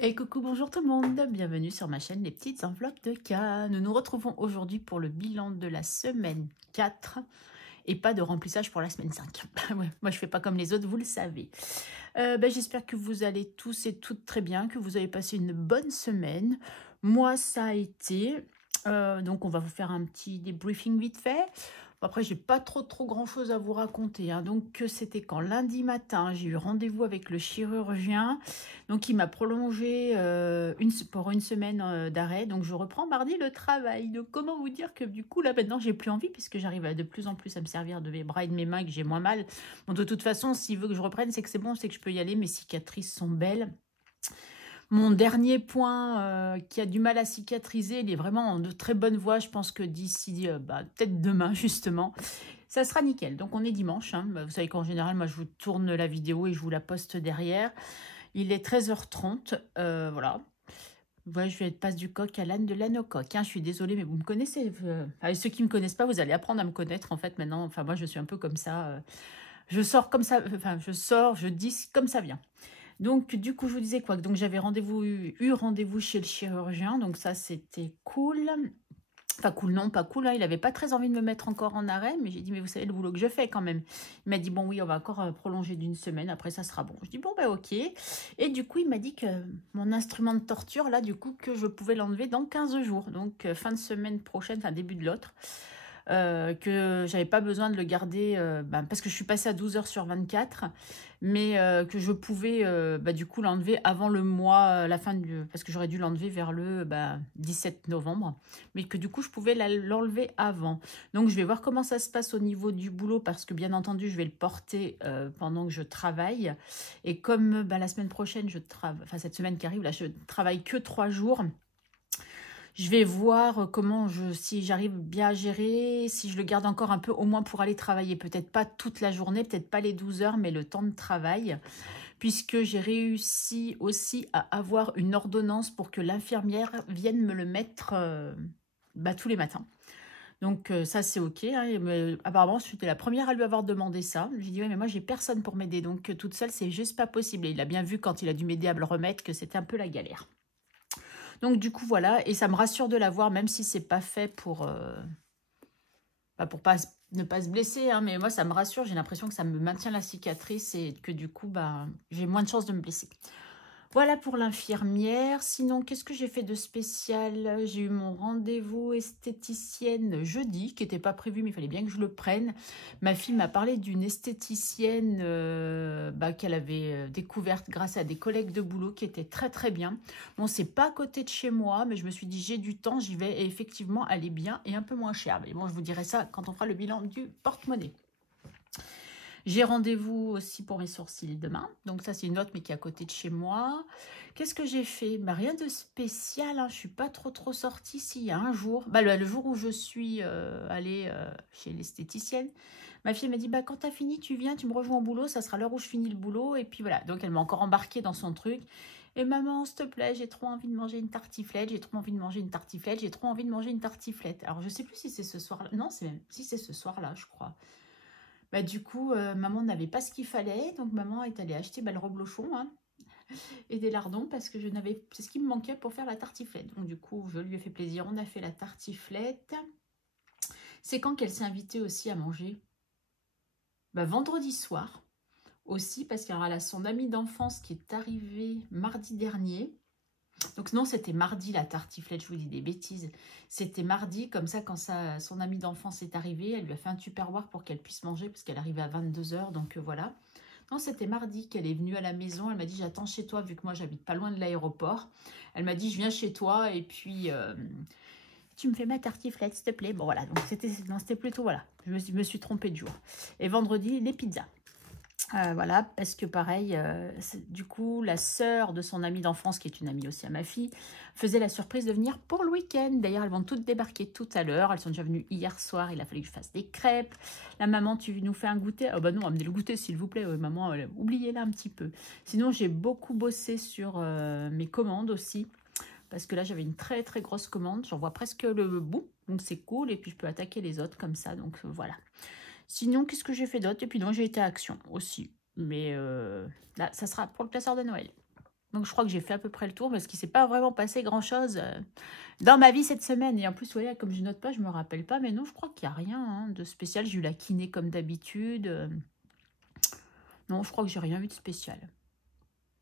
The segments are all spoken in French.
Et coucou, bonjour tout le monde, bienvenue sur ma chaîne Les Petites Enveloppes de K. Nous nous retrouvons aujourd'hui pour le bilan de la semaine 4 et pas de remplissage pour la semaine 5. Ouais, moi je fais pas comme les autres, vous le savez. J'espère que vous allez tous et toutes très bien, que vous avez passé une bonne semaine. Moi ça a été, donc on va vous faire un petit débriefing vite fait. Après, j'ai pas trop grand chose à vous raconter, hein. Donc, c'était quand lundi matin, j'ai eu rendez-vous avec le chirurgien. Donc, il m'a prolongé pour une semaine d'arrêt. Donc, je reprends mardi le travail. Donc, comment vous dire que du coup, là, maintenant, j'ai plus envie puisque j'arrive de plus en plus à me servir de mes bras et de mes mains et que j'ai moins mal. Bon, de toute façon, s'il veut que je reprenne, c'est que c'est bon, c'est que je peux y aller. Mes cicatrices sont belles. Mon dernier point qui a du mal à cicatriser, il est vraiment en de très bonne voie. Je pense que d'ici, peut-être demain justement, ça sera nickel. Donc on est dimanche, hein. Vous savez qu'en général, moi je vous tourne la vidéo et je vous la poste derrière. Il est 13h30, voilà. Ouais, je vais être passe du coq à l'âne de l'âne au coq, hein. Je suis désolée, mais vous me connaissez. Ceux qui ne me connaissent pas, vous allez apprendre à me connaître en fait maintenant. Enfin, moi je suis un peu comme ça. Je sors comme ça, enfin je sors, je dis comme ça vient. Donc, du coup, je vous disais quoi? Donc, j'avais eu rendez-vous chez le chirurgien. Donc, ça, c'était cool. Enfin, cool, non, pas cool, hein. Il n'avait pas très envie de me mettre encore en arrêt. Mais j'ai dit, mais vous savez le boulot que je fais quand même. Il m'a dit, bon, oui, on va encore prolonger d'une semaine. Après, ça sera bon. Je dis, bon, ben, ok. Et du coup, il m'a dit que mon instrument de torture, là, du coup, que je pouvais l'enlever dans 15 jours. Donc, fin de semaine prochaine, enfin, début de l'autre. Que j'avais pas besoin de le garder parce que je suis passée à 12 heures sur 24, mais que je pouvais du coup l'enlever avant le mois, la fin du, parce que j'aurais dû l'enlever vers le 17 novembre, mais que du coup je pouvais l'enlever avant. Donc je vais voir comment ça se passe au niveau du boulot parce que bien entendu je vais le porter pendant que je travaille et comme la semaine prochaine enfin cette semaine qui arrive là je travaille que 3 jours. Je vais voir si j'arrive bien à gérer, si je le garde encore un peu, au moins pour aller travailler. Peut-être pas toute la journée, peut-être pas les 12 heures, mais le temps de travail. Puisque j'ai réussi aussi à avoir une ordonnance pour que l'infirmière vienne me le mettre tous les matins. Donc ça c'est ok, hein, mais apparemment j'étais la première à lui avoir demandé ça. J'ai dit ouais mais moi j'ai personne pour m'aider, donc toute seule c'est juste pas possible. Et il a bien vu quand il a dû m'aider à me le remettre que c'était un peu la galère. Donc du coup voilà, et ça me rassure de l'avoir, même si c'est pas fait pour pas, ne pas se blesser, hein, mais moi ça me rassure, j'ai l'impression que ça me maintient la cicatrice et que du coup j'ai moins de chances de me blesser. Voilà pour l'infirmière. Sinon, qu'est-ce que j'ai fait de spécial? J'ai eu mon rendez-vous esthéticienne jeudi, qui n'était pas prévu, mais il fallait bien que je le prenne. Ma fille m'a parlé d'une esthéticienne qu'elle avait découverte grâce à des collègues de boulot qui était très très bien. Bon, c'est pas à côté de chez moi, mais je me suis dit j'ai du temps, j'y vais et effectivement elle est bien et un peu moins chère. Mais bon, je vous dirai ça quand on fera le bilan du porte-monnaie. J'ai rendez-vous aussi pour mes sourcils demain. Donc ça, c'est une autre, mais qui est à côté de chez moi. Qu'est-ce que j'ai fait? Rien de spécial, hein. Je suis pas trop sortie. Si, il y a un jour, le jour où je suis allée chez l'esthéticienne, ma fille m'a dit, quand tu as fini, tu viens, tu me rejoins au boulot. Ça sera l'heure où je finis le boulot. Et puis voilà. Donc elle m'a encore embarquée dans son truc. Et maman, s'il te plaît, j'ai trop envie de manger une tartiflette. J'ai trop envie de manger une tartiflette. J'ai trop envie de manger une tartiflette. Alors je sais plus si c'est ce soir-là. Non, c'est même si c'est ce soir-là, je crois. Du coup, maman n'avait pas ce qu'il fallait, donc maman est allée acheter le reblochon, hein, et des lardons parce que c'est ce qui me manquait pour faire la tartiflette. Donc du coup, je lui ai fait plaisir, on a fait la tartiflette. C'est quand qu'elle s'est invitée aussi à manger? Vendredi soir aussi, parce qu'elle a son amie d'enfance qui est arrivée mardi dernier. Donc non, c'était mardi la tartiflette, je vous dis des bêtises. C'était mardi, comme ça, quand son amie d'enfance est arrivée, elle lui a fait un tupperware pour qu'elle puisse manger, parce qu'elle arrivait à 22 h, donc voilà. Non, c'était mardi qu'elle est venue à la maison, elle m'a dit « J'attends chez toi, vu que moi j'habite pas loin de l'aéroport. » Elle m'a dit « Je viens chez toi, et puis tu me fais ma tartiflette, s'il te plaît. » Bon voilà, donc c'était plutôt, voilà, je me suis trompée de jour. Et vendredi, les pizzas. Voilà, parce que pareil, du coup, la sœur de son amie d'enfance, qui est une amie aussi à ma fille, faisait la surprise de venir pour le week-end. D'ailleurs, elles vont toutes débarquer tout à l'heure. Elles sont déjà venues hier soir. Il a fallu que je fasse des crêpes. La maman, tu nous fais un goûter? Oh non, amenez le goûter, s'il vous plaît. Maman, oubliez-la un petit peu. Sinon, j'ai beaucoup bossé sur mes commandes aussi. Parce que là, j'avais une très très grosse commande. J'en vois presque le bout. Donc, c'est cool. Et puis, je peux attaquer les autres comme ça. Donc, voilà. Sinon, qu'est-ce que j'ai fait d'autre? Et puis non, j'ai été à Action aussi. Mais là, ça sera pour le classeur de Noël. Donc, je crois que j'ai fait à peu près le tour parce qu'il ne s'est pas vraiment passé grand-chose dans ma vie cette semaine. Et en plus, vous voyez, comme je note pas, je ne me rappelle pas. Mais non, je crois qu'il n'y a rien hein, de spécial. J'ai eu la kiné comme d'habitude. Non, je crois que j'ai rien vu de spécial.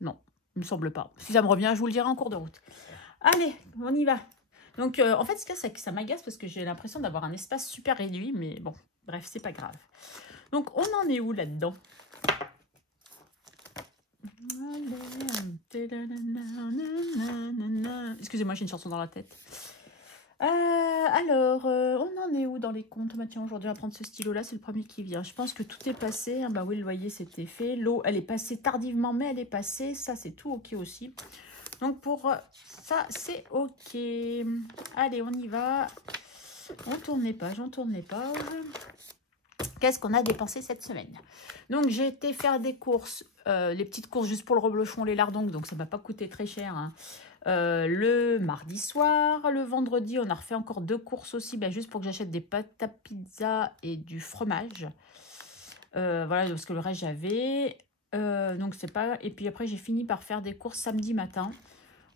Non, il me semble pas. Si ça me revient, je vous le dirai en cours de route. Allez, on y va. Donc, en fait, ce qu'il y a, c'est que ça m'agace parce que j'ai l'impression d'avoir un espace super réduit. Mais bon, bref, c'est pas grave. Donc, on en est où là-dedans? Excusez-moi, j'ai une chanson dans la tête. Alors, on en est où dans les comptes? Bah, tiens, aujourd'hui, on va prendre ce stylo-là, c'est le premier qui vient. Je pense que tout est passé. Bah oui, le loyer, c'était fait. L'eau, elle est passée tardivement, mais elle est passée. Ça, c'est tout OK aussi. Donc, pour ça, c'est OK. Allez, on y va. On tourne les pages, on tourne les pages. Qu'est-ce qu'on a dépensé cette semaine? Donc, j'ai été faire des courses, les petites courses juste pour le reblochon, les lardons, donc ça ne m'a pas coûté très cher. Hein. Le mardi soir, le vendredi, on a refait encore 2 courses aussi, ben, juste pour que j'achète des pâtes à pizza et du fromage. Voilà, parce que le reste, j'avais. Donc, c'est pas... Et puis après, j'ai fini par faire des courses samedi matin.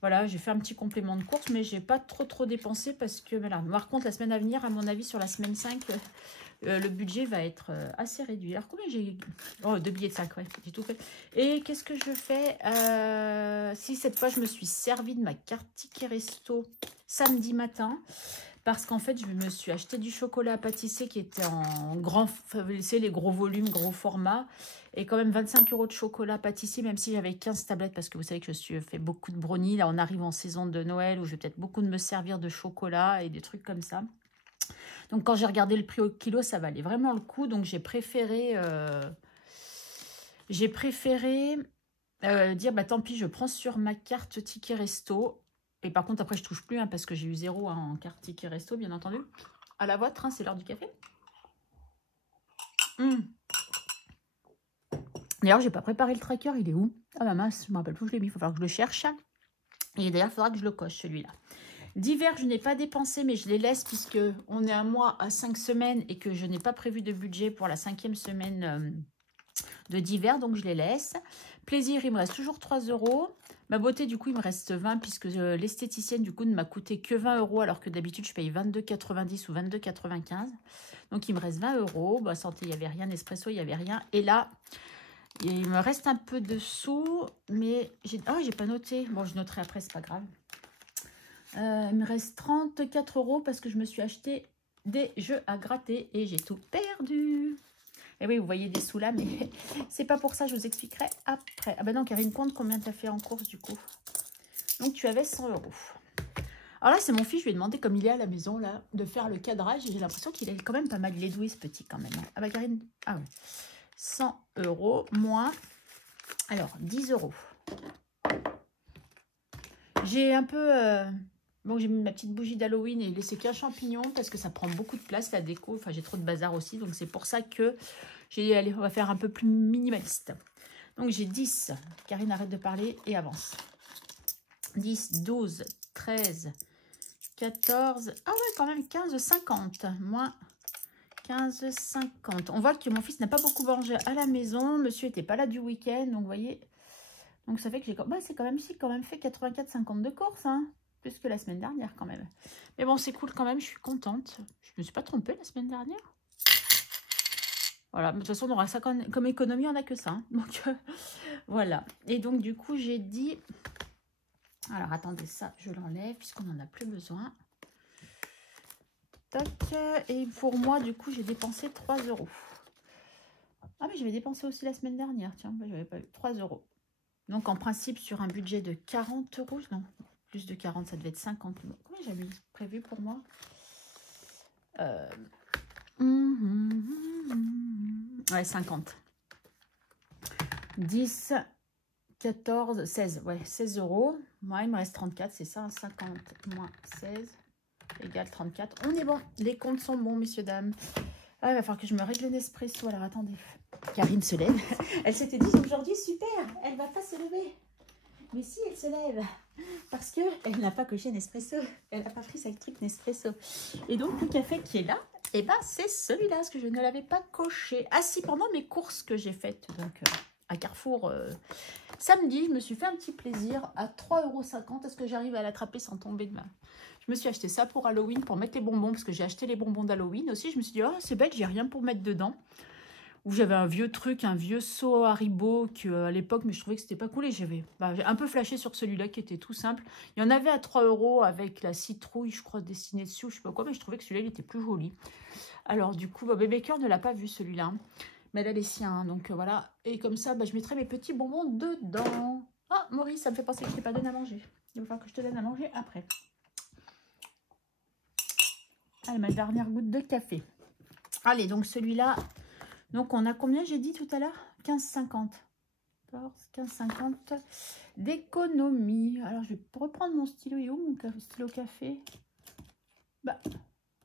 Voilà, j'ai fait un petit complément de course, mais j'ai pas trop dépensé parce que, voilà. Par contre, la semaine à venir, à mon avis, sur la semaine 5... le budget va être assez réduit. Alors, combien j'ai... Oh, 2 billets de 5, ouais, j'ai tout fait. Et qu'est-ce que je fais? Si, cette fois, je me suis servi de ma carte ticket resto samedi matin. Parce qu'en fait, je me suis acheté du chocolat à pâtisser qui était en grand... Vous savez, les gros volumes, gros format. Et quand même 25 € de chocolat pâtissier, même si j'avais 15 tablettes. Parce que vous savez que je suis fait beaucoup de brownies. Là, on arrive en saison de Noël où je vais peut-être beaucoup de me servir de chocolat et des trucs comme ça. Donc, quand j'ai regardé le prix au kilo, ça valait vraiment le coup. Donc, j'ai préféré dire, bah tant pis, je prends sur ma carte ticket resto. Et par contre, après, je touche plus, hein, parce que j'ai eu 0 hein, en carte ticket resto, bien entendu. À la vôtre, hein, c'est l'heure du café. D'ailleurs, j'ai pas préparé le tracker, il est où? Ah bah mince, je me rappelle plus où je l'ai mis, il va falloir que je le cherche. Et d'ailleurs, il faudra que je le coche, celui-là. D'hiver, je n'ai pas dépensé, mais je les laisse puisque on est un mois à 5 semaines et que je n'ai pas prévu de budget pour la 5e semaine de d'hiver, donc je les laisse. Plaisir, il me reste toujours 3 €. Ma beauté, du coup, il me reste 20 puisque l'esthéticienne, du coup, ne m'a coûté que 20 € alors que d'habitude, je paye 22,90 ou 22,95. Donc, il me reste 20 €. Bah, santé, il n'y avait rien. Nespresso, il n'y avait rien. Et là, il me reste un peu de sous, mais j'ai pas noté. Bon, je noterai après, c'est pas grave. Il me reste 34 € parce que je me suis acheté des jeux à gratter et j'ai tout perdu. Et oui, vous voyez des sous là, mais c'est pas pour ça, je vous expliquerai après. Ah ben non, Karine, compte combien tu as fait en course du coup. Donc tu avais 100 €. Alors là, c'est mon fils, je lui ai demandé, comme il est à la maison, là, de faire le cadrage. Et j'ai l'impression qu'il est quand même pas mal doué, ce petit, quand même. Ah bah Karine, ah ouais. 100 € moins, alors, 10 €. J'ai un peu... Bon, j'ai mis ma petite bougie d'Halloween et laissé qu'un champignon parce que ça prend beaucoup de place, la déco. Enfin, j'ai trop de bazar aussi, donc c'est pour ça que j'ai dit, allez, on va faire un peu plus minimaliste. Donc, j'ai 10. Karine, arrête de parler et avance. 10, 12, 13, 14... Ah ouais, quand même, 15, 50. Moins 15, 50. On voit que mon fils n'a pas beaucoup mangé à la maison. Monsieur n'était pas là du week-end, donc vous voyez... Donc, ça fait que j'ai... Bah, c'est quand même fait 84,50 de courses, hein. Plus que la semaine dernière quand même. Mais bon, c'est cool quand même, je suis contente. Je me suis pas trompée la semaine dernière. Voilà, de toute façon, on aura ça comme économie, on n'a que ça. Hein. Donc, voilà. Et donc, du coup, j'ai dit... Alors, attendez, ça, je l'enlève puisqu'on n'en a plus besoin. Tac. Et pour moi, du coup, j'ai dépensé 3 €. Ah, mais j'avais dépensé aussi la semaine dernière. Tiens, bah, j'avais pas eu 3 €. Donc, en principe, sur un budget de 40 €, non, plus de 40, ça devait être 50. Combien j'avais prévu pour moi? Ouais, 50. 10, 14, 16. Ouais, 16 €. Moi, il me reste 34, c'est ça. 50 moins 16 égale 34. On est bon. Les comptes sont bons, messieurs, dames. Ah, il va falloir que je me règle Nespresso. Alors, attendez. Karine se lève. Elle s'était dit aujourd'hui, super, elle va pas se lever. Mais si, elle se lève. Parce qu'elle n'a pas coché Nespresso. Elle n'a pas pris sa truc Nespresso. Et donc, le café qui est là, et ben, c'est celui-là, parce que je ne l'avais pas coché. Ah si, pendant mes courses que j'ai faites. Donc, à Carrefour samedi. Je me suis fait un petit plaisir à 3,50 €. Est-ce que j'arrive à l'attraper sans tomber de main? Je me suis acheté ça pour Halloween, pour mettre les bonbons, parce que j'ai acheté les bonbons d'Halloween aussi. Je me suis dit, oh, c'est bête, j'ai rien pour mettre dedans. Où j'avais un vieux truc, un vieux seau Haribo à l'époque, mais je trouvais que c'était pas cool. Et j'ai un peu flashé sur celui-là qui était tout simple. Il y en avait à 3 € avec la citrouille, je crois, dessinée dessus, ou je sais pas quoi, mais je trouvais que celui-là, il était plus joli. Alors du coup, Bébé Cœur ne l'a pas vu celui-là, hein, mais elle a les siens, hein, donc voilà. Et comme ça, je mettrai mes petits bonbons dedans. Ah, Maurice, ça me fait penser que je t'ai pas donné à manger. Il va falloir que je te donne à manger après. Allez, ma dernière goutte de café. Allez, donc celui-là... Donc, on a combien, j'ai dit tout à l'heure? 15,50. 15,50 d'économie. Alors, je vais reprendre mon stylo. Il est où mon stylo café?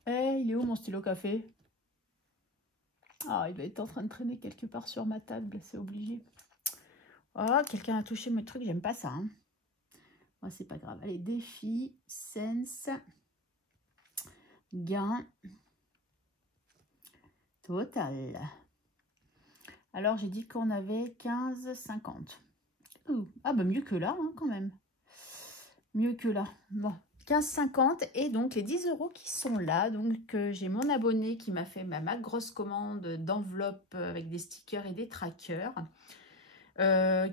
Il est où mon stylo café? Ah, il va être en train de traîner quelque part sur ma table. C'est obligé. Oh, quelqu'un a touché mes trucs. J'aime pas ça. Hein. Oh, c'est pas grave. Allez, défi, sense, gain, total. Alors, j'ai dit qu'on avait 15,50. Ah, mieux que là, hein, quand même. Mieux que là. Bon, 15,50. Et donc, les 10 € qui sont là. Donc, j'ai mon abonné qui m'a fait ma grosse commande d'enveloppe avec des stickers et des trackers.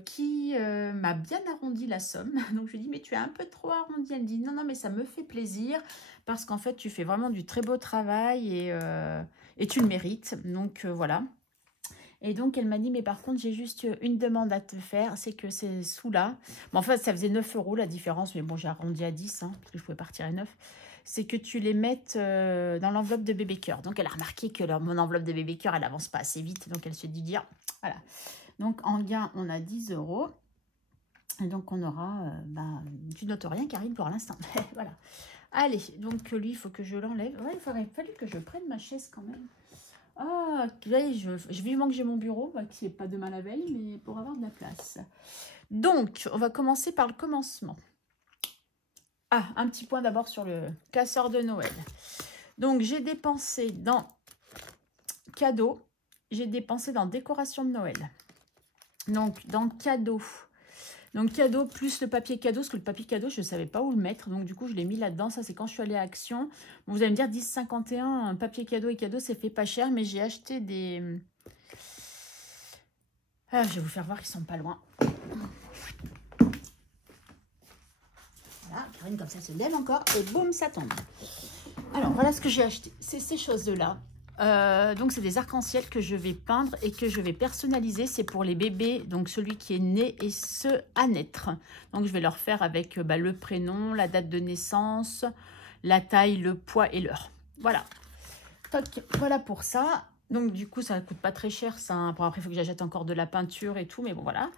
Qui m'a bien arrondi la somme. Donc, je lui dis, mais tu as un peu trop arrondi. Elle me dit, non, non, mais ça me fait plaisir. Parce qu'en fait, tu fais vraiment du très beau travail et tu le mérites. Donc, voilà. Et donc, elle m'a dit, mais par contre, j'ai juste une demande à te faire, c'est que c'est sous là. Bon, en fait, ça faisait 9 € la différence, mais bon, j'ai arrondi à 10, hein, parce que je pouvais partir à 9. C'est que tu les mettes dans l'enveloppe de Bébé Cœur. Donc, elle a remarqué que mon enveloppe de Bébé Cœur, elle avance pas assez vite. Donc, elle se dit, dire, voilà. Donc, en gain, on a 10 €. Et donc, on aura, tu notes rien, Karine, pour l'instant. Voilà. Allez, donc, lui, il faut que je l'enlève. Ouais, il aurait fallu que je prenne ma chaise quand même. Ah, je vivement que j'ai mon bureau, qui n'est pas demain la veille, mais pour avoir de la place. Donc, on va commencer par le commencement. Ah, un petit point d'abord sur le classeur de Noël. Donc, j'ai dépensé dans cadeaux, j'ai dépensé dans décoration de Noël. Donc, dans cadeaux. Donc, cadeau plus le papier cadeau, parce que le papier cadeau, je ne savais pas où le mettre. Donc, du coup, je l'ai mis là-dedans. Ça, c'est quand je suis allée à Action. Bon, vous allez me dire, 10,51, papier cadeau et cadeau, c'est fait pas cher. Mais j'ai acheté des... Ah, je vais vous faire voir qu'ils sont pas loin. Voilà, Karine, comme ça, se lève encore. Et boum, ça tombe. Alors, voilà ce que j'ai acheté. C'est ces choses-là. Donc, c'est des arcs-en-ciel que je vais peindre et que je vais personnaliser. C'est pour les bébés, donc celui qui est né et ceux à naître. Donc, je vais leur faire avec le prénom, la date de naissance, la taille, le poids et l'heure. Voilà. Toc, voilà pour ça. Donc, du coup, ça ne coûte pas très cher. Ça, hein. Bon, après, il faut que j'achète encore de la peinture et tout. Mais bon, voilà.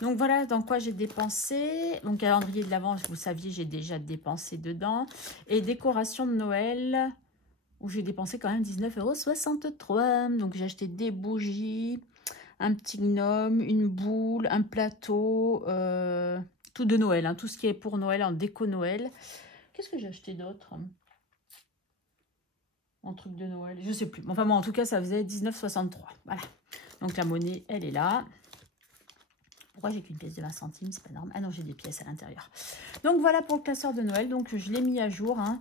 Donc, voilà dans quoi j'ai dépensé. Donc, calendrier de l'Avent, vous saviez, j'ai déjà dépensé dedans. Et décoration de Noël... où j'ai dépensé quand même 19,63 €. Donc, j'ai acheté des bougies, un petit gnome, une boule, un plateau, tout de Noël, hein, tout ce qui est pour Noël, en déco Noël. Qu'est-ce que j'ai acheté d'autre? Un truc de Noël, je sais plus. Enfin, bon, en tout cas, ça faisait 19,63 €. Voilà. Donc, la monnaie, elle est là. Pourquoi j'ai qu'une pièce de 20 centimes? C'est pas normal. Ah non, j'ai des pièces à l'intérieur. Donc, voilà pour le classeur de Noël. Donc, je l'ai mis à jour, hein.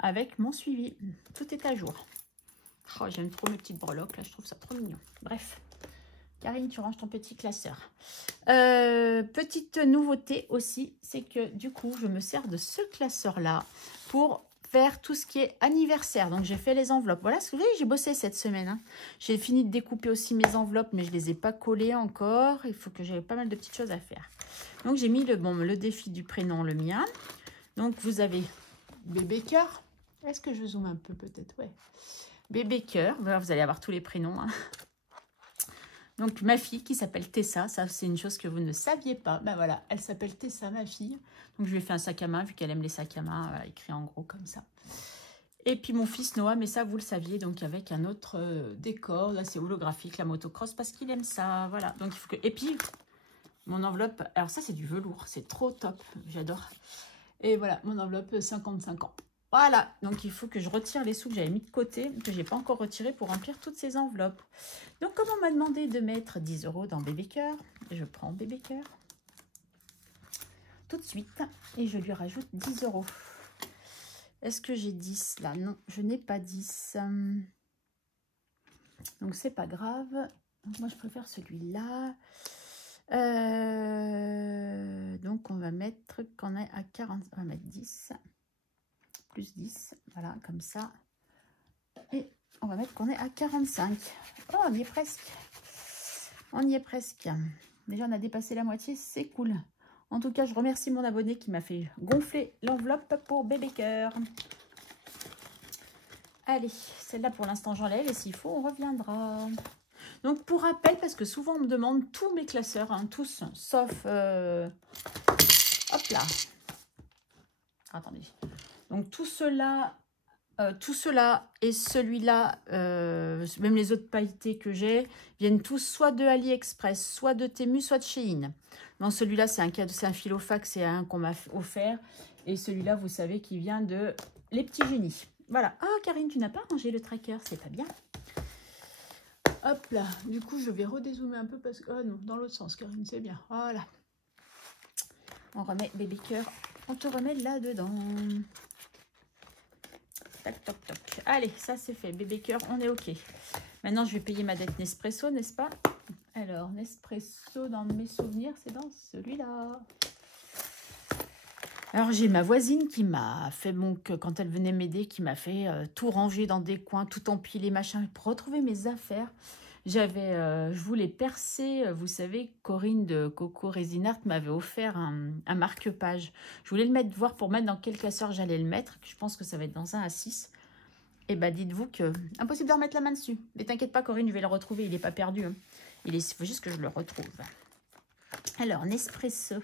Avec mon suivi. Tout est à jour. Oh, j'aime trop mes petites breloques, là, je trouve ça trop mignon. Bref. Karine, tu ranges ton petit classeur. Petite nouveauté aussi, c'est que du coup, je me sers de ce classeur-là pour faire tout ce qui est anniversaire. Donc, j'ai fait les enveloppes. Voilà ce que vous voyez, j'ai bossé cette semaine. Hein. J'ai fini de découper aussi mes enveloppes, mais je ne les ai pas collées encore. Il faut que j'ai pas mal de petites choses à faire. Donc, j'ai mis le défi du prénom, le mien. Donc, vous avez Bébé Cœur. Est-ce que je zoome un peu peut-être? Ouais. Bébé Cœur. Voilà, vous allez avoir tous les prénoms. Hein. Donc, ma fille qui s'appelle Tessa. Ça, c'est une chose que vous ne saviez pas. Ben voilà, elle s'appelle Tessa, ma fille. Donc, je lui ai fait un sac à main, vu qu'elle aime les sacs à main, écrit en gros comme ça. Et puis, mon fils Noah, mais ça, vous le saviez, donc avec un autre décor. Là, c'est holographique, la motocross, parce qu'il aime ça. Voilà. Donc, il faut que... Et puis, mon enveloppe... Alors, ça, c'est du velours. C'est trop top. J'adore. Et voilà, mon enveloppe 55 ans. Voilà, donc il faut que je retire les sous que j'avais mis de côté, que je n'ai pas encore retiré pour remplir toutes ces enveloppes. Donc comme on m'a demandé de mettre 10 € dans Bébé Cœur, je prends Bébé Cœur tout de suite et je lui rajoute 10 €. Est-ce que j'ai 10 là? Non, je n'ai pas 10. Donc c'est pas grave. Donc, moi je préfère celui-là. Donc on va mettre qu'on est à 40. On va mettre 10. Plus 10, voilà, comme ça. Et on va mettre qu'on est à 45. Oh, on y est presque. On y est presque. Déjà, on a dépassé la moitié, c'est cool. En tout cas, je remercie mon abonné qui m'a fait gonfler l'enveloppe pour Bébé Cœur. Allez, celle-là, pour l'instant, j'enlève. Et s'il faut, on reviendra. Donc, pour rappel, parce que souvent, on me demande tous mes classeurs, hein, tous, sauf... hop là. Attendez. Donc, tout cela et celui-là, même les autres pailletés que j'ai, viennent tous soit de AliExpress, soit de Temu, soit de Shein. Non, celui-là, c'est un cadeau, c'est un filofax, c'est un qu'on m'a offert. Et celui-là, vous savez, qui vient de Les Petits Génies. Voilà. Ah, Karine, tu n'as pas rangé le tracker, c'est pas bien. Hop là. Du coup, je vais redézoomer un peu parce que... Oh non, dans l'autre sens, Karine, c'est bien. Voilà. On remet Bébé Cœur. On te remet là-dedans. Tac, toc, toc. Allez, ça c'est fait. Bébé Cœur, on est OK. Maintenant, je vais payer ma dette Nespresso, n'est-ce pas? Alors, Nespresso, dans mes souvenirs, c'est dans celui-là. Alors, j'ai ma voisine qui m'a fait, donc, quand elle venait m'aider, qui m'a fait tout ranger dans des coins, tout empiler, machin, pour retrouver mes affaires. Je voulais percer, vous savez, Corinne de Coco Resin Art m'avait offert un marque-page. Je voulais le mettre, voir pour mettre dans quel classeur j'allais le mettre. Je pense que ça va être dans un à 6. Et bah dites-vous que impossible de remettre la main dessus. Mais t'inquiète pas Corinne, je vais le retrouver, il n'est pas perdu. Hein. Il faut juste que je le retrouve. Alors, Nespresso.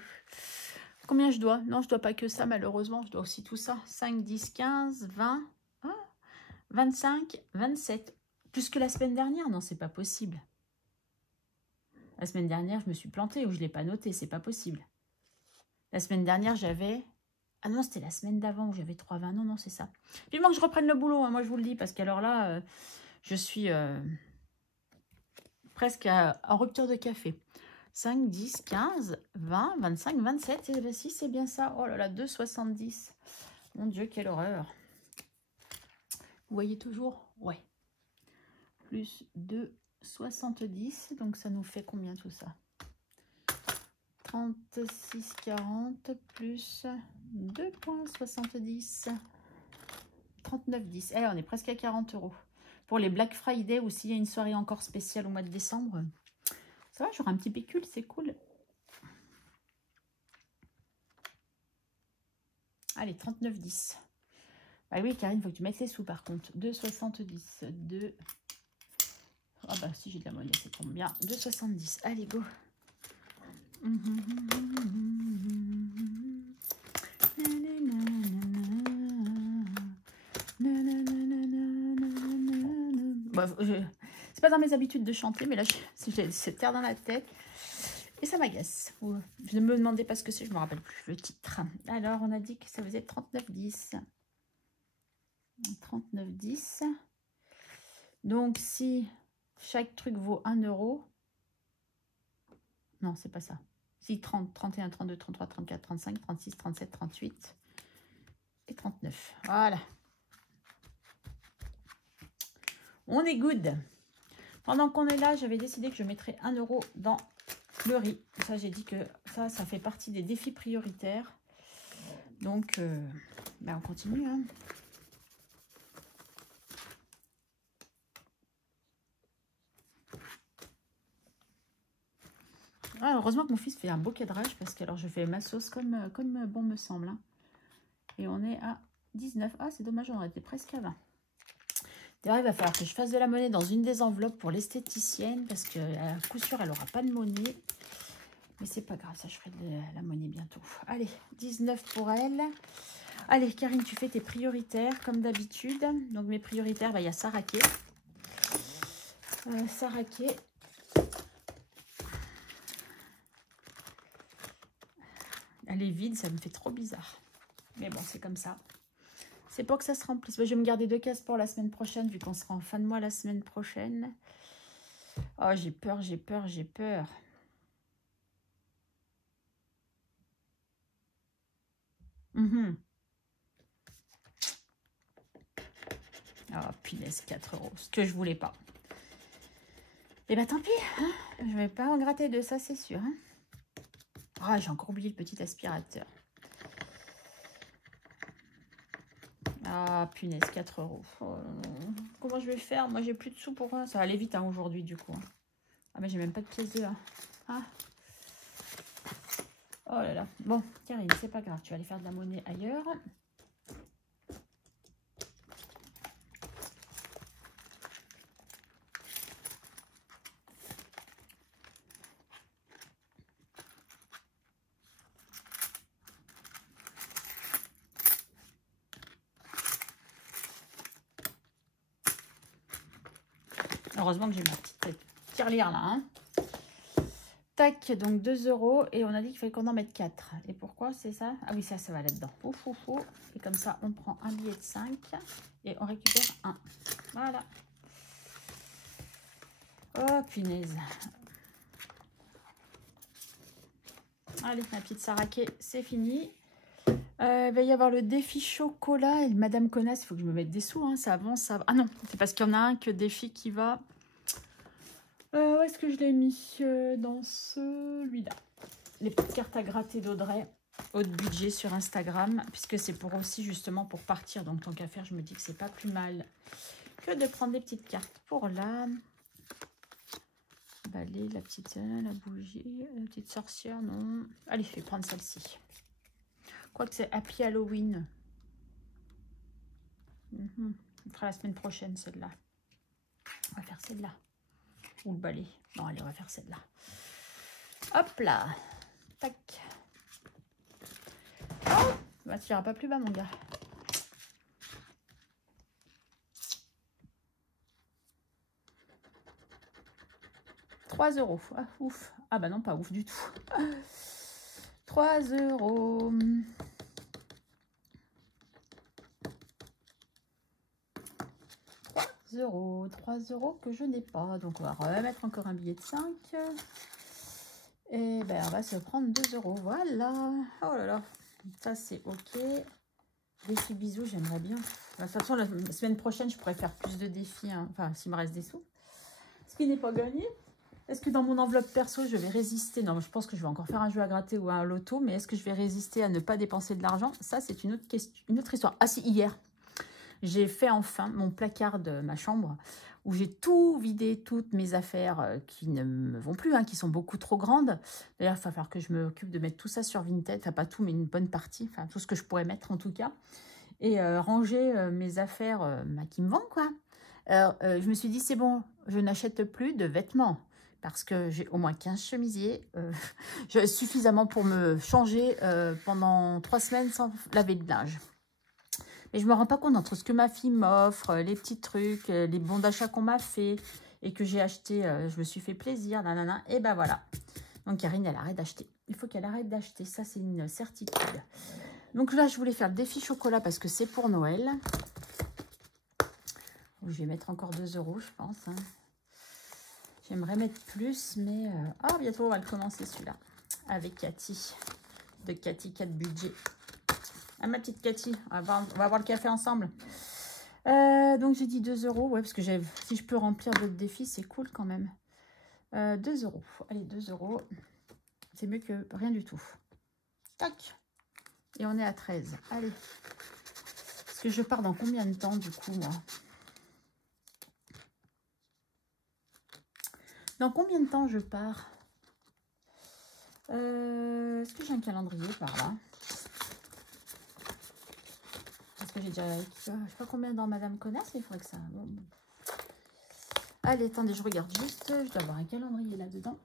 Combien je dois? Non, je dois pas que ça malheureusement, je dois aussi tout ça. 5, 10, 15, 20, 25, 27. Plus que la semaine dernière? Non, c'est pas possible. La semaine dernière, je me suis plantée ou je ne l'ai pas noté. C'est pas possible. La semaine dernière, j'avais... Ah non, c'était la semaine d'avant où j'avais 3,20. Non, non, c'est ça. Vivement que je reprenne le boulot, hein, moi je vous le dis. Parce qu'alors là, je suis presque en rupture de café. 5, 10, 15, 20, 25, 27. Et ben, si, c'est bien ça. Oh là là, 2,70. Mon Dieu, quelle horreur. Vous voyez toujours? Ouais. Plus 2,70. Donc, ça nous fait combien tout ça? 36,40 plus 2,70. 39,10. Eh, on est presque à 40 €. Pour les Black Friday ou s'il y a une soirée encore spéciale au mois de décembre. Ça va, j'aurai un petit pécule, c'est cool. Allez, 39,10. Bah oui, Karine, il faut que tu mettes les sous par contre. 2,70. 2. Ah bah si j'ai de la monnaie, ça tombe bien. 2,70. Allez, go. Bon, c'est pas dans mes habitudes de chanter, mais là, j'ai cette terre dans la tête. Et ça m'agace. Je ne me demandais pas ce que c'est, je ne me rappelle plus le titre. Alors, on a dit que ça faisait 39,10. 39,10. Donc, si chaque truc vaut 1 €... Non, c'est pas ça. Si 30, 31, 32, 33, 34, 35, 36, 37, 38 et 39. Voilà. On est good. Pendant qu'on est là, j'avais décidé que je mettrais 1 € dans le riz. Ça, j'ai dit que ça fait partie des défis prioritaires. Donc, ben on continue. Hein. Ah, heureusement que mon fils fait un beau cadrage parce que alors je fais ma sauce comme bon me semble. Hein. Et on est à 19. Ah, c'est dommage, on était presque à 20. D'ailleurs, il va falloir que je fasse de la monnaie dans une des enveloppes pour l'esthéticienne parce que à coup sûr, elle n'aura pas de monnaie. Mais c'est pas grave, ça, je ferai de la monnaie bientôt. Allez, 19 pour elle. Allez, Karine, tu fais tes prioritaires comme d'habitude. Donc, mes prioritaires, bah, il y a Saraké. Saraké. Elle est vide, ça me fait trop bizarre. Mais bon, c'est comme ça. C'est pour que ça se remplisse. Je vais me garder 2 cases pour la semaine prochaine, vu qu'on sera en fin de mois la semaine prochaine. Oh, j'ai peur, j'ai peur, j'ai peur. Oh, punaise, 4 €. Ce que je voulais pas. Et bah tant pis, hein, je vais pas en gratter de ça, c'est sûr. Hein. Ah, j'ai encore oublié le petit aspirateur. Ah, punaise, 4 €. Oh, comment je vais faire? Moi, j'ai plus de sous pour ça. Ça va aller vite hein, aujourd'hui, du coup. Ah, mais j'ai même pas de pièces de 1. Ah. Oh là là. Bon, Karine, c'est pas grave. Tu vas aller faire de la monnaie ailleurs. Heureusement que j'ai ma petite tirelire là. Hein. Tac, donc 2 € et on a dit qu'il fallait qu'on en mette 4. Et pourquoi c'est ça? Ah oui, ça va là-dedans. Ouf, ouf, ouf. Et comme ça, on prend un billet de 5 et on récupère un. Voilà. Oh, punaise. Allez, ma petite Saraké, c'est fini. Il va y avoir le défi chocolat et le Madame Connasse. Il faut que je me mette des sous, hein, ça avance, ça va. Ah non, c'est parce qu'il y en a un que défi qui va... où est-ce que je l'ai mis? Dans celui-là. Les petites cartes à gratter d'Audrey, haut de budget sur Instagram, puisque c'est pour aussi justement pour partir. Donc tant qu'à faire, je me dis que c'est pas plus mal que de prendre des petites cartes pour l'âme. Balai, la petite la bougie, la petite sorcière, non. Allez, je vais prendre celle-ci. Quoique c'est appli Halloween. On fera la semaine prochaine celle-là. On va faire celle-là. Ou le balai. Bon, allez, on va faire celle-là. Hop là. Tac. Oh, bah, tu iras pas plus bas, mon gars. €3. Ah, ouf. Ah bah non, pas ouf du tout. 3 €. 3 € que je n'ai pas. Donc on va remettre encore un billet de 5. Et ben on va se prendre 2 €. Voilà. Oh là là. Ça c'est ok. Défi bisous, j'aimerais bien. De toute façon, la semaine prochaine, je pourrais faire plus de défis. Hein. Enfin, s'il me reste des sous. Ce qui n'est pas gagné. Est-ce que dans mon enveloppe perso, je vais résister? Non, je pense que je vais encore faire un jeu à gratter ou un loto. Mais est-ce que je vais résister à ne pas dépenser de l'argent? Ça, c'est une autre question, une autre histoire. Ah si, hier, j'ai fait enfin mon placard de ma chambre où j'ai tout vidé, toutes mes affaires qui ne me vont plus, hein, qui sont beaucoup trop grandes. D'ailleurs, il va falloir que je m'occupe de mettre tout ça sur Vinted. Enfin, pas tout, mais une bonne partie. Enfin, tout ce que je pourrais mettre en tout cas. Et ranger mes affaires qui me vont, quoi. Alors, je me suis dit, c'est bon, je n'achète plus de vêtements. Parce que j'ai au moins 15 chemisiers. Suffisamment pour me changer pendant 3 semaines sans laver de linge. Mais je ne me rends pas compte entre ce que ma fille m'offre, les petits trucs, les bons d'achat qu'on m'a fait et que j'ai acheté, je me suis fait plaisir, nanana, et ben voilà. Donc Karine, elle arrête d'acheter. Il faut qu'elle arrête d'acheter, ça c'est une certitude. Donc là, je voulais faire le défi chocolat parce que c'est pour Noël. Je vais mettre encore 2 €, je pense. Hein. J'aimerais mettre plus, mais... Ah, bientôt, on va le commencer celui-là. Avec Cathy, de Cathy 4 budget. Ah, ma petite Cathy, on va avoir le café ensemble. Donc, j'ai dit 2 €. Ouais, parce que si je peux remplir d'autres défis, c'est cool quand même. 2 €. Allez, 2 €. C'est mieux que rien du tout. Tac. Et on est à 13. Allez. Parce que je pars dans combien de temps, du coup, moi? Dans combien de temps je pars? Est-ce que j'ai un calendrier par là? Parce que j'ai déjà... je sais pas combien dans Madame Connasse, mais il faudrait que ça... Bon. Allez, attendez, je regarde juste. Je dois avoir un calendrier là-dedans.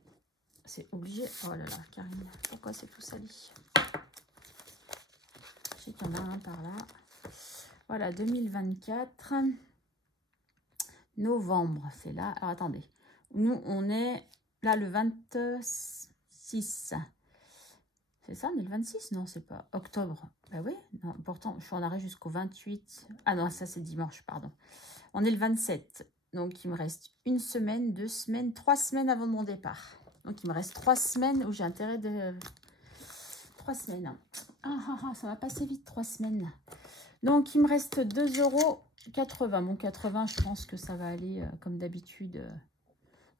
C'est obligé. Oh là là, Karine. Pourquoi c'est tout sali? Je sais qu'il y en a un par là. Voilà, 2024. Novembre, c'est là. Alors, attendez. Nous, on est là le 26. C'est ça, on est le 26? Non, c'est pas octobre. Ben oui, non, pourtant, je suis en arrêt jusqu'au 28. Ah non, ça c'est dimanche, pardon. On est le 27. Donc, il me reste 1 semaine, 2 semaines, 3 semaines avant mon départ. Donc, il me reste 3 semaines où j'ai intérêt de... 3 semaines. Ça va passer vite, 3 semaines. Donc, il me reste 2,80 €. Bon, 80, je pense que ça va aller comme d'habitude.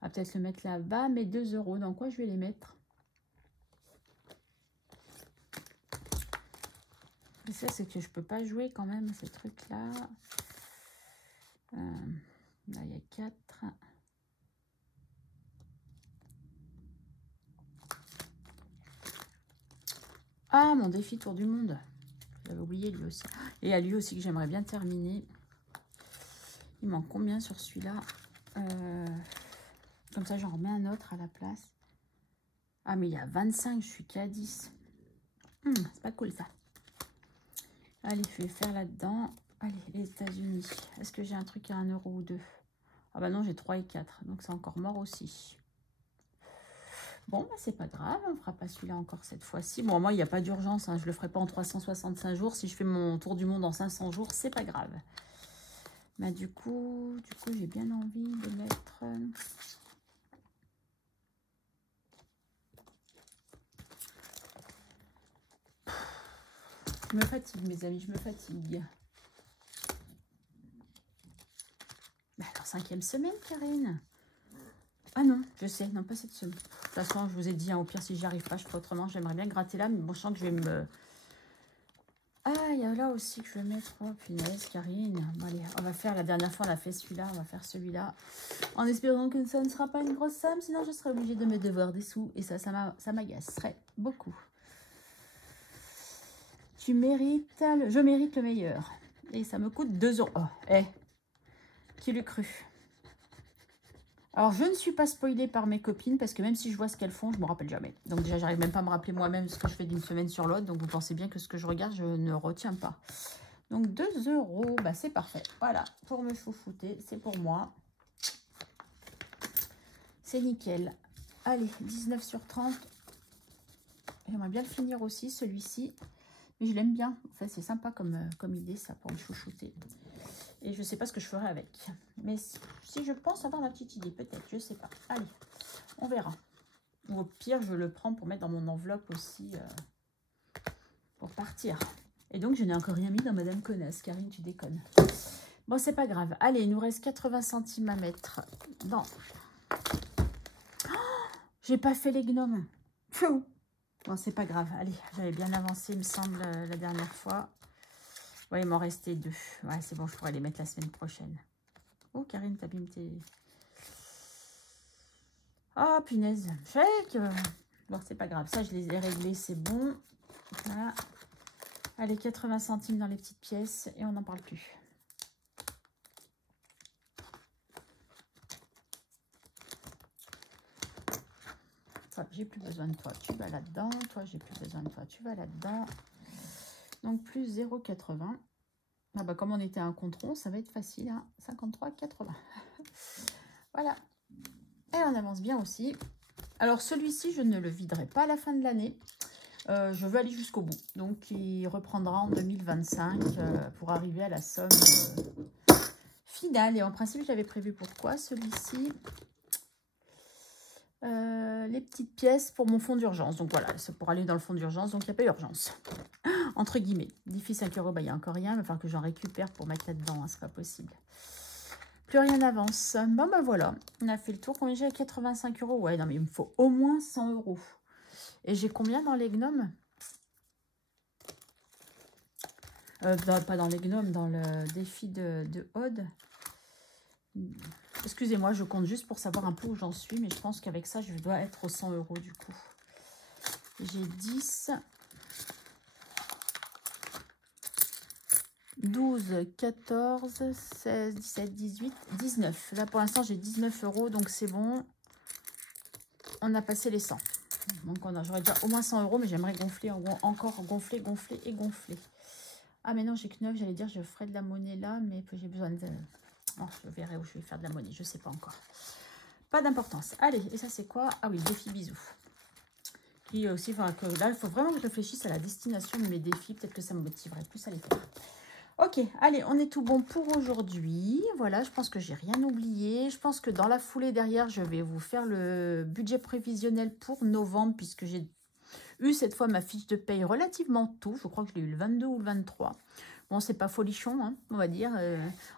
On va peut-être le mettre là-bas, mais 2 €. Dans quoi je vais les mettre? Et ça, c'est que je peux pas jouer quand même ces trucs-là. Là, il y a 4. Ah, mon défi tour du monde. J'avais oublié lui aussi. Et à lui aussi que j'aimerais bien terminer. Il manque combien sur celui-là? Comme ça, j'en remets un autre à la place. Ah, mais il y a 25, je suis qu'à 10. C'est pas cool, ça. Allez, je vais faire là-dedans. Allez, les États-Unis. Est-ce que j'ai un truc à 1 € ou 2? Ah bah non, j'ai 3 et 4. Donc, c'est encore mort aussi. Bon, bah, c'est pas grave. On ne fera pas celui-là encore cette fois-ci. Bon, moi, il n'y a pas d'urgence. Hein. Je le ferai pas en 365 jours. Si je fais mon tour du monde en 500 jours, c'est pas grave. Bah, du coup j'ai bien envie de mettre... Je me fatigue, mes amis, je me fatigue. Bah, alors, 5e semaine, Karine. Ah non, je sais, non, pas cette semaine. De toute façon, je vous ai dit, hein, au pire, si j'y arrive pas, je ferai autrement. J'aimerais bien gratter là, mais bon, je sens que je vais me... Ah, il y a là aussi que je vais mettre. Oh, punaise, Karine. Bon, allez, on va faire, la dernière fois, on a fait celui-là, on va faire celui-là. En espérant que ça ne sera pas une grosse somme, sinon je serai obligée de me devoir des sous. Et ça m'agacerait beaucoup. Tu mérites, je mérite le meilleur. Et ça me coûte 2 €. Oh, qui l'eût cru? Alors, je ne suis pas spoilée par mes copines parce que même si je vois ce qu'elles font, je ne me rappelle jamais. Donc déjà, j'arrive même pas à me rappeler moi-même ce que je fais d'une semaine sur l'autre. Donc, vous pensez bien que ce que je regarde, je ne retiens pas. Donc, 2 €, bah, c'est parfait. Voilà, pour me chouchouter, c'est pour moi. C'est nickel. Allez, 19 sur 30. J'aimerais bien le finir aussi, celui-ci. Mais je l'aime bien. Enfin, c'est sympa comme idée, ça, pour me chouchouter. Et je ne sais pas ce que je ferai avec. Mais si je pense avoir ma petite idée, peut-être, je ne sais pas. Allez, on verra. Ou au pire, je le prends pour mettre dans mon enveloppe aussi, pour partir. Et donc, je n'ai encore rien mis dans Madame Connasse. Karine, tu déconnes. Bon, c'est pas grave. Allez, il nous reste 80 centimes à mettre dans... Oh, j'ai pas fait les gnomes. Pfou. Bon, c'est pas grave. Allez, j'avais bien avancé, il me semble, la dernière fois. Ouais, il m'en restait 2. Ouais, c'est bon, je pourrais les mettre la semaine prochaine. Oh, Karine, t'abîmes tes... Ah, punaise. Fake. Bon, c'est pas grave. Ça, je les ai réglés, c'est bon. Voilà. Allez, 80 centimes dans les petites pièces et on n'en parle plus. Toi, j'ai plus besoin de toi. Tu vas là-dedans. Toi, j'ai plus besoin de toi. Tu vas là-dedans. Donc, plus 0,80. Ah bah, comme on était à un compte rond, ça va être facile. Hein. 53,80. Voilà. Et on avance bien aussi. Alors, celui-ci, je ne le viderai pas à la fin de l'année. Je veux aller jusqu'au bout. Donc, il reprendra en 2025 pour arriver à la somme finale. Et en principe, je l'avais prévu pourquoi celui-ci les petites pièces pour mon fonds d'urgence. Donc, voilà, c'est pour aller dans le fonds d'urgence. Donc, il n'y a pas urgence. Entre guillemets. Défi 5 €, bah, il n'y a encore rien. Il va falloir que j'en récupère pour mettre là-dedans. Hein, c'est pas possible. Plus rien n'avance. Bon, ben voilà. On a fait le tour. Combien j'ai? 85 €. Ouais, non, mais il me faut au moins 100 €. Et j'ai combien dans les gnomes? Pas dans les gnomes, dans le défi de Aude. Excusez-moi, je compte juste pour savoir un peu où j'en suis. Mais je pense qu'avec ça, je dois être aux 100 € du coup. J'ai 10... 12, 14, 16, 17, 18, 19. Là, pour l'instant, j'ai 19 €, donc c'est bon. On a passé les 100. Donc, j'aurais déjà au moins 100 €, mais j'aimerais gonfler, encore gonfler, gonfler et gonfler. Ah, mais non, j'ai que 9. J'allais dire, je ferai de la monnaie là, mais j'ai besoin de... Oh, je verrai où je vais faire de la monnaie. Je ne sais pas encore. Pas d'importance. Allez, et ça, c'est quoi? Ah oui, défi bisous. puis aussi, enfin, que là, il faut vraiment que je réfléchisse à la destination de mes défis. Peut-être que ça me motiverait plus à les faire. Ok, allez, on est tout bon pour aujourd'hui. Voilà, je pense que j'ai rien oublié. Je pense que dans la foulée derrière, je vais vous faire le budget prévisionnel pour novembre, puisque j'ai eu cette fois ma fiche de paye relativement tôt. Je crois que je l'ai eu le 22 ou le 23. Bon, c'est pas folichon, hein, on va dire.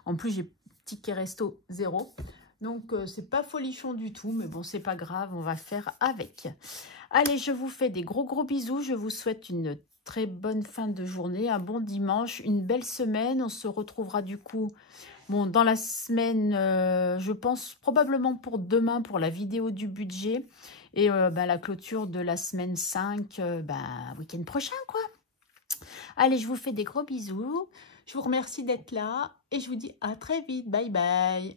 En plus, j'ai ticket resto 0. Donc, c'est pas folichon du tout. Mais bon, c'est pas grave, on va faire avec. Allez, je vous fais des gros bisous. Je vous souhaite une très bonne fin de journée, un bon dimanche, une belle semaine. On se retrouvera du coup bon, dans la semaine, je pense probablement pour demain pour la vidéo du budget et la clôture de la semaine 5, week-end prochain quoi. Allez, je vous fais des gros bisous. Je vous remercie d'être là et je vous dis à très vite. Bye bye.